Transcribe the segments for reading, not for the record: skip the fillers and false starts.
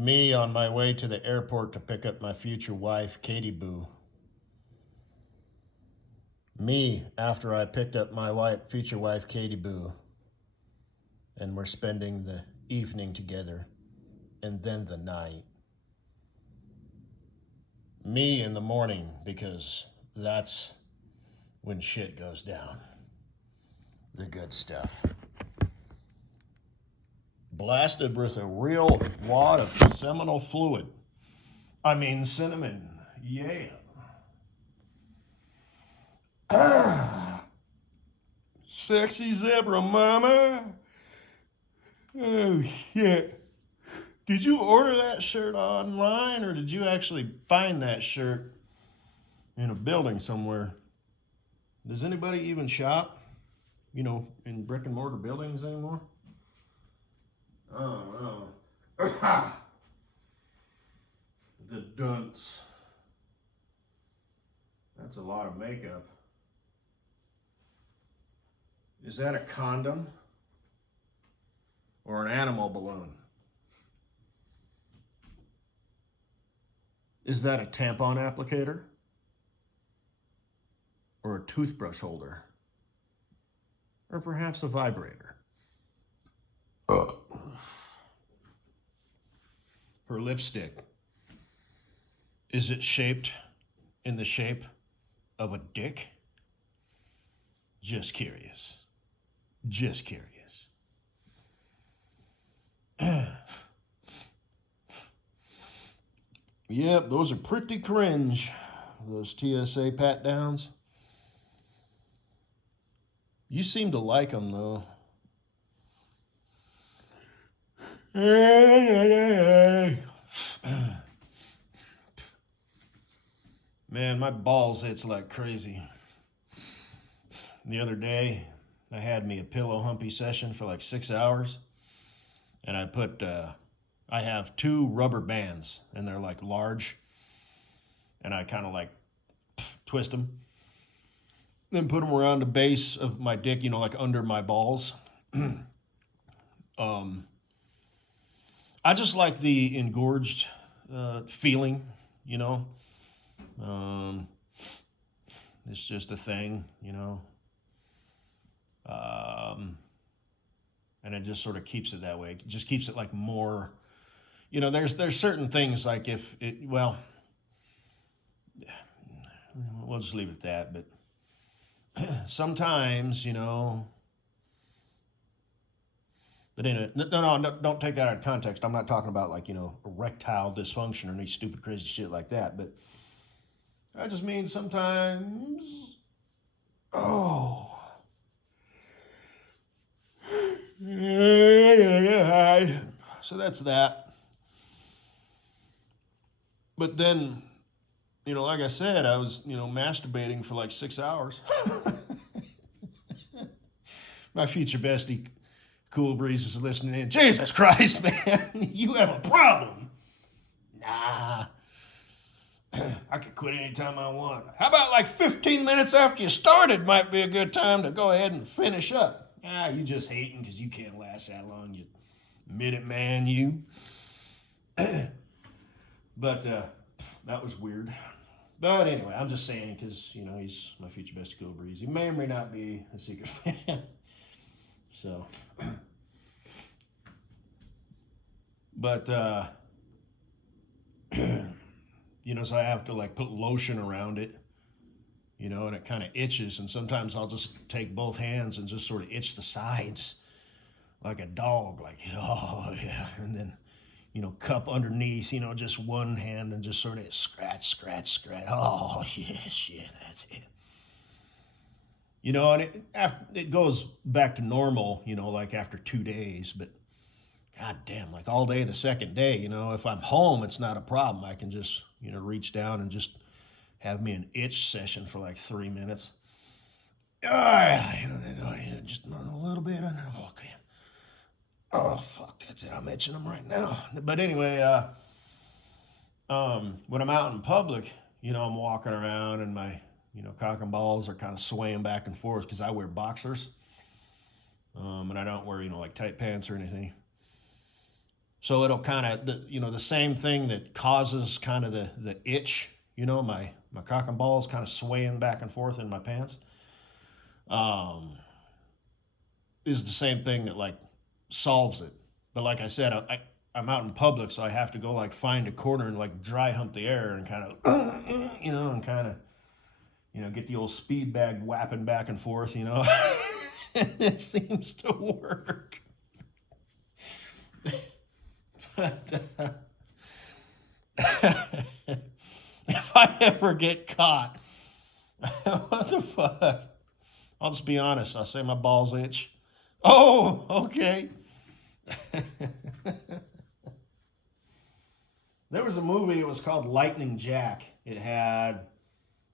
Me on my way to the airport to pick up my future wife, Katie Boo. Me after I picked up my future wife, Katie Boo, and we're spending the evening together and then the night. Me in the morning, because that's when shit goes down. The good stuff. Blasted with a real wad of seminal fluid. I mean cinnamon. Yeah. Sexy zebra mama. Oh shit. Did you order that shirt online or did you actually find that shirt in a building somewhere? Does anybody even shop, in brick and mortar buildings anymore? Oh no. The dunce. That's a lot of makeup. Is that a condom? Or an animal balloon? Is that a tampon applicator? Or a toothbrush holder? Or perhaps a vibrator? Her lipstick. Is it shaped in the shape of a dick? Just curious. Just curious. Yep, those are pretty cringe, those TSA pat downs. You seem to like them, though. Man, my balls itch like crazy. The other day, I had me a pillow humpy session for like 6 hours, and I have 2 rubber bands, and they're like large, and I kind of like twist them, then put them around the base of my dick, like under my balls. I just like the engorged feeling, it's just a thing, and it just sort of keeps it that way. It just keeps it like more, there's certain things like if it, well, we'll just leave it at that, but sometimes, but anyway, no, don't take that out of context. I'm not talking about like, erectile dysfunction or any stupid crazy shit like that, but I just mean sometimes, oh. So that's that. But then, like I said, I was, masturbating for like 6 hours. My future bestie, Cool Breeze, is listening in. Jesus Christ, man, you have a problem. Nah. I could quit anytime I want. How about like 15 minutes after you started might be a good time to go ahead and finish up? You just hating because you can't last that long, you minute man, you. But that was weird. But anyway, I'm just saying because, he's my future best Cool Breeze. He may or may not be a secret fan. So. But, so I have to like put lotion around it, and it kind of itches. And sometimes I'll just take both hands and just sort of itch the sides like a dog, like, oh, yeah. And then, cup underneath, just one hand and just sort of scratch. Oh, yes, yeah, that's it. And it goes back to normal, like after 2 days. But God damn, like all day the second day, if I'm home, it's not a problem. I can just, reach down and just have me an itch session for like 3 minutes. Just a little bit. Okay. Oh, fuck, that's it. I'm itching them right now. But anyway, when I'm out in public, I'm walking around and my, cock and balls are kind of swaying back and forth because I wear boxers. And I don't wear, like tight pants or anything. So it'll kind of, the same thing that causes kind of the itch, my cock and balls kind of swaying back and forth in my pants, um, is the same thing that like solves it. But like I said, I'm out in public, so I have to go like find a corner and like dry hump the air and kind of, and kind of, get the old speed bag whapping back and forth, and it seems to work. But if I ever get caught, what the fuck? I'll just be honest. I'll say my balls itch. Oh, okay. There was a movie, it was called Lightning Jack. It had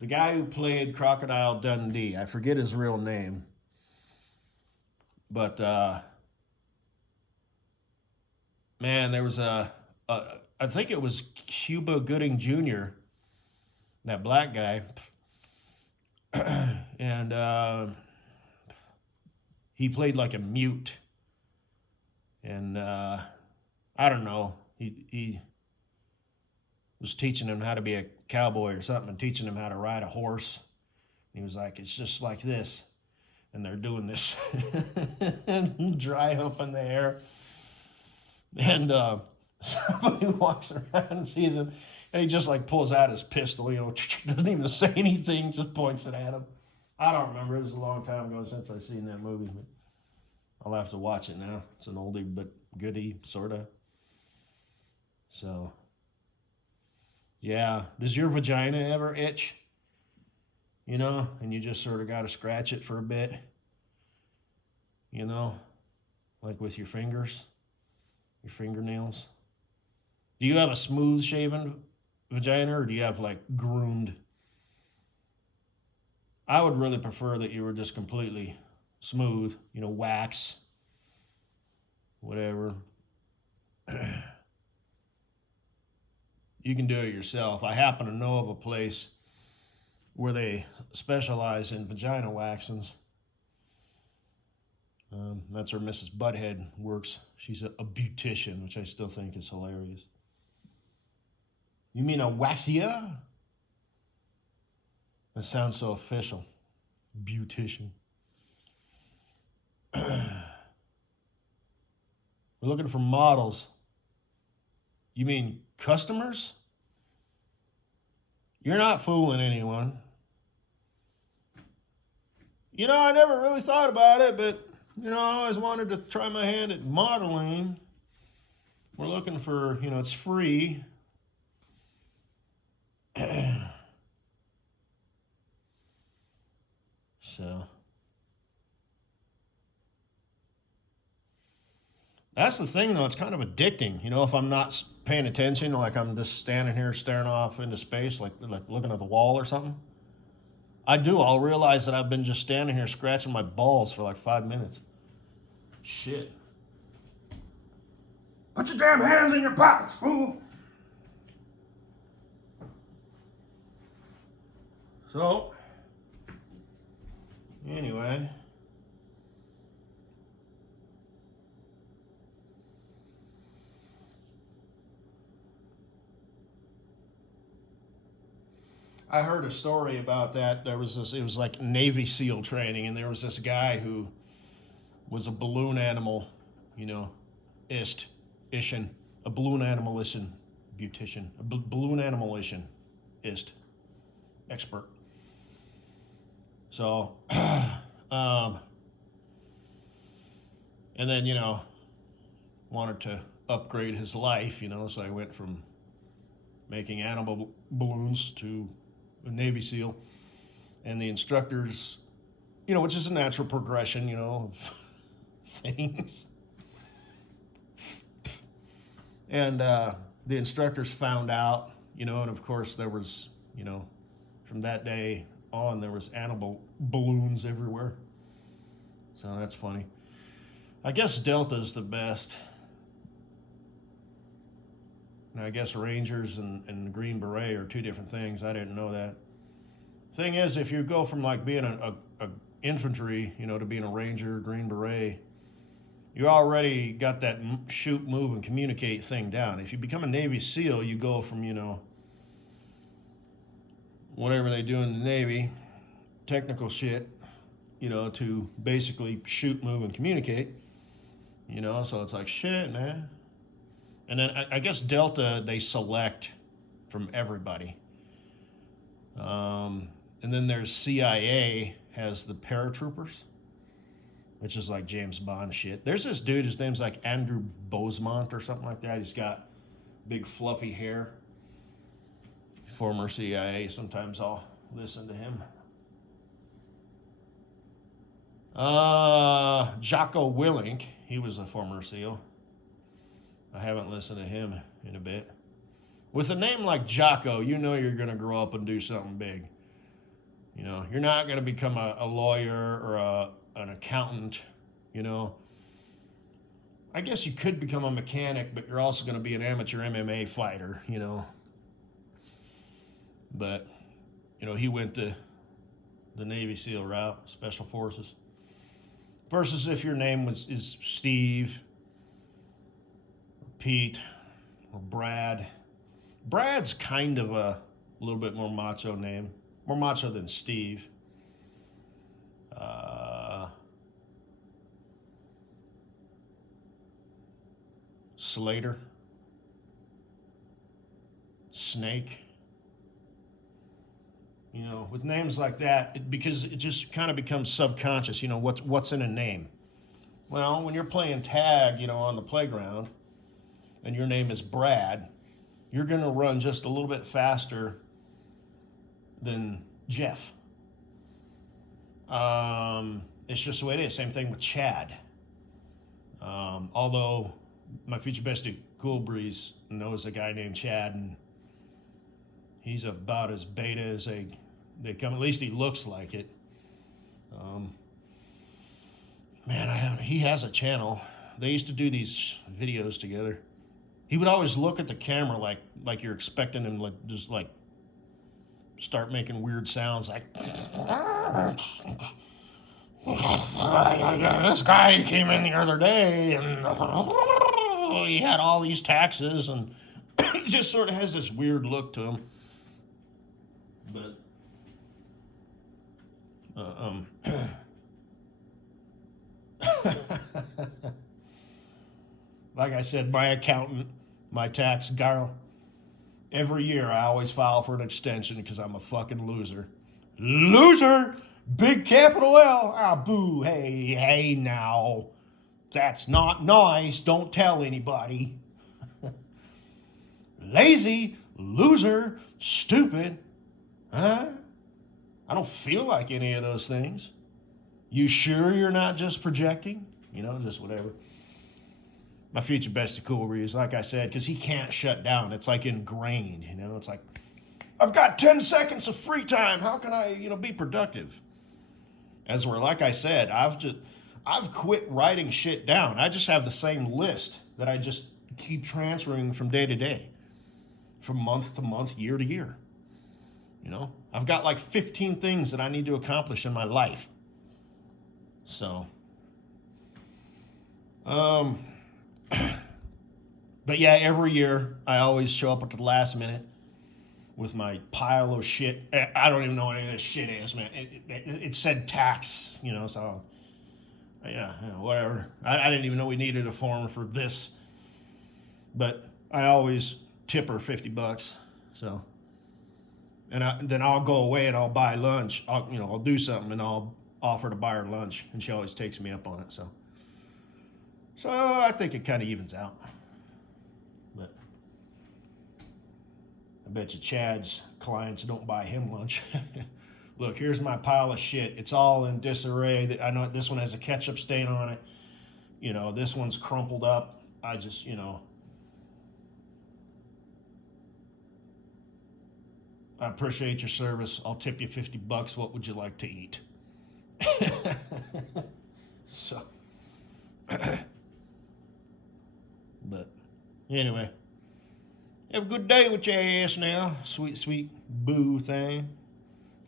the guy who played Crocodile Dundee. I forget his real name. But, man, there was I think it was Cuba Gooding Jr., that black guy. And he played like a mute. And I don't know. He was teaching him how to be a cowboy or something and teaching him how to ride a horse. He was like, it's just like this. And they're doing this dry humping the air. And somebody walks around and sees him, and he just like pulls out his pistol, doesn't even say anything, just points it at him. I don't remember. It was a long time ago since I've seen that movie, but I'll have to watch it now. It's an oldie but goodie, sort of. So, yeah. Does your vagina ever itch? And you just sort of got to scratch it for a bit? Like with your fingers, your fingernails? Do you have a smooth shaven vagina, or do you have like groomed? I would really prefer that you were just completely smooth, wax, whatever. You can do it yourself. I happen to know of a place where they specialize in vagina waxings. That's where Mrs. Butthead works. She's a beautician, which I still think is hilarious. You mean a waxier? That sounds so official. Beautician. We're looking for models. You mean customers? You're not fooling anyone. I never really thought about it, but, I always wanted to try my hand at modeling. We're looking for, it's free. So that's the thing, though. It's kind of addicting. If I'm not paying attention, like I'm just standing here staring off into space, like looking at the wall or something. I'll realize that I've been just standing here scratching my balls for like 5 minutes. Shit. Put your damn hands in your pockets, fool. So, anyway. I heard a story about that. It was like Navy SEAL training, and there was this guy who was a balloon animal, ishin, a balloon animalician, beautician, a balloon animalician, expert. So, and then, wanted to upgrade his life, so I went from making animal balloons to a Navy SEAL. And the instructors, which is a natural progression, of things. And the instructors found out, and of course there was, from that day on, there was animal balloons everywhere. So that's funny. I guess Delta's the best. And I guess Rangers and Green Beret are two different things. I didn't know that. Thing is, if you go from like being a infantry, to being a Ranger, Green Beret, you already got that shoot, move, and communicate thing down. If you become a Navy SEAL, you go from, whatever they do in the Navy, technical shit, to basically shoot, move, and communicate. So it's like, shit, man. And then I guess Delta, they select from everybody. And then there's CIA has the paratroopers, which is like James Bond shit. There's this dude, his name's like Andrew Bosemont or something like that. He's got big fluffy hair. Former CIA, sometimes I'll listen to him. Jocko Willink, he was a former SEAL. I haven't listened to him in a bit. With a name like Jocko, you know you're going to grow up and do something big. You're not going to become a lawyer or an accountant, I guess you could become a mechanic, but you're also going to be an amateur MMA fighter, But, he went the Navy SEAL route, Special Forces. Versus if your name is Steve, or Pete, or Brad. Brad's kind of a little bit more macho name. More macho than Steve. Slater. Snake. With names like that, because it just kind of becomes subconscious, what's in a name. Well, when you're playing tag, on the playground, and your name is Brad, you're going to run just a little bit faster than Jeff. It's just the way it is. Same thing with Chad. Although my future bestie, Cool Breeze, knows a guy named Chad, and he's about as beta as they come. At least he looks like it. He has a channel. They used to do these videos together. He would always look at the camera like you're expecting him to just start making weird sounds like this guy came in the other day and he had all these taxes, and he just sort of has this weird look to him. But like I said, my accountant, my tax girl, every year I always file for an extension because I'm a fucking loser. Loser! Big capital L. Ah, boo. Hey now. That's not nice. Don't tell anybody. Lazy, loser, stupid. Huh? I don't feel like any of those things. You sure you're not just projecting? Just whatever. My future bestie Cool Breeze, like I said, because he can't shut down. It's like ingrained, It's like, I've got 10 seconds of free time. How can I, be productive? As where, like I said, I've quit writing shit down. I just have the same list that I just keep transferring from day to day, from month to month, year to year. I've got like 15 things that I need to accomplish in my life. So, but yeah, every year I always show up at the last minute with my pile of shit. I don't even know what any of this shit is, man. It said tax, so yeah, whatever. I didn't even know we needed a form for this, but I always tip her $50. So, and then I'll go away and I'll buy lunch. I'll do something and I'll offer to buy her lunch, and she always takes me up on it. So I think it kind of evens out. But I bet you Chad's clients don't buy him lunch. Look, here's my pile of shit. It's all in disarray. I know this one has a ketchup stain on it. This one's crumpled up. I just, I appreciate your service. I'll tip you $50. What would you like to eat? So, but anyway, have a good day with your ass now, sweet boo thing.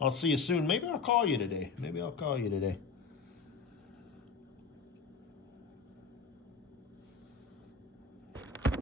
I'll see you soon. Maybe I'll call you today.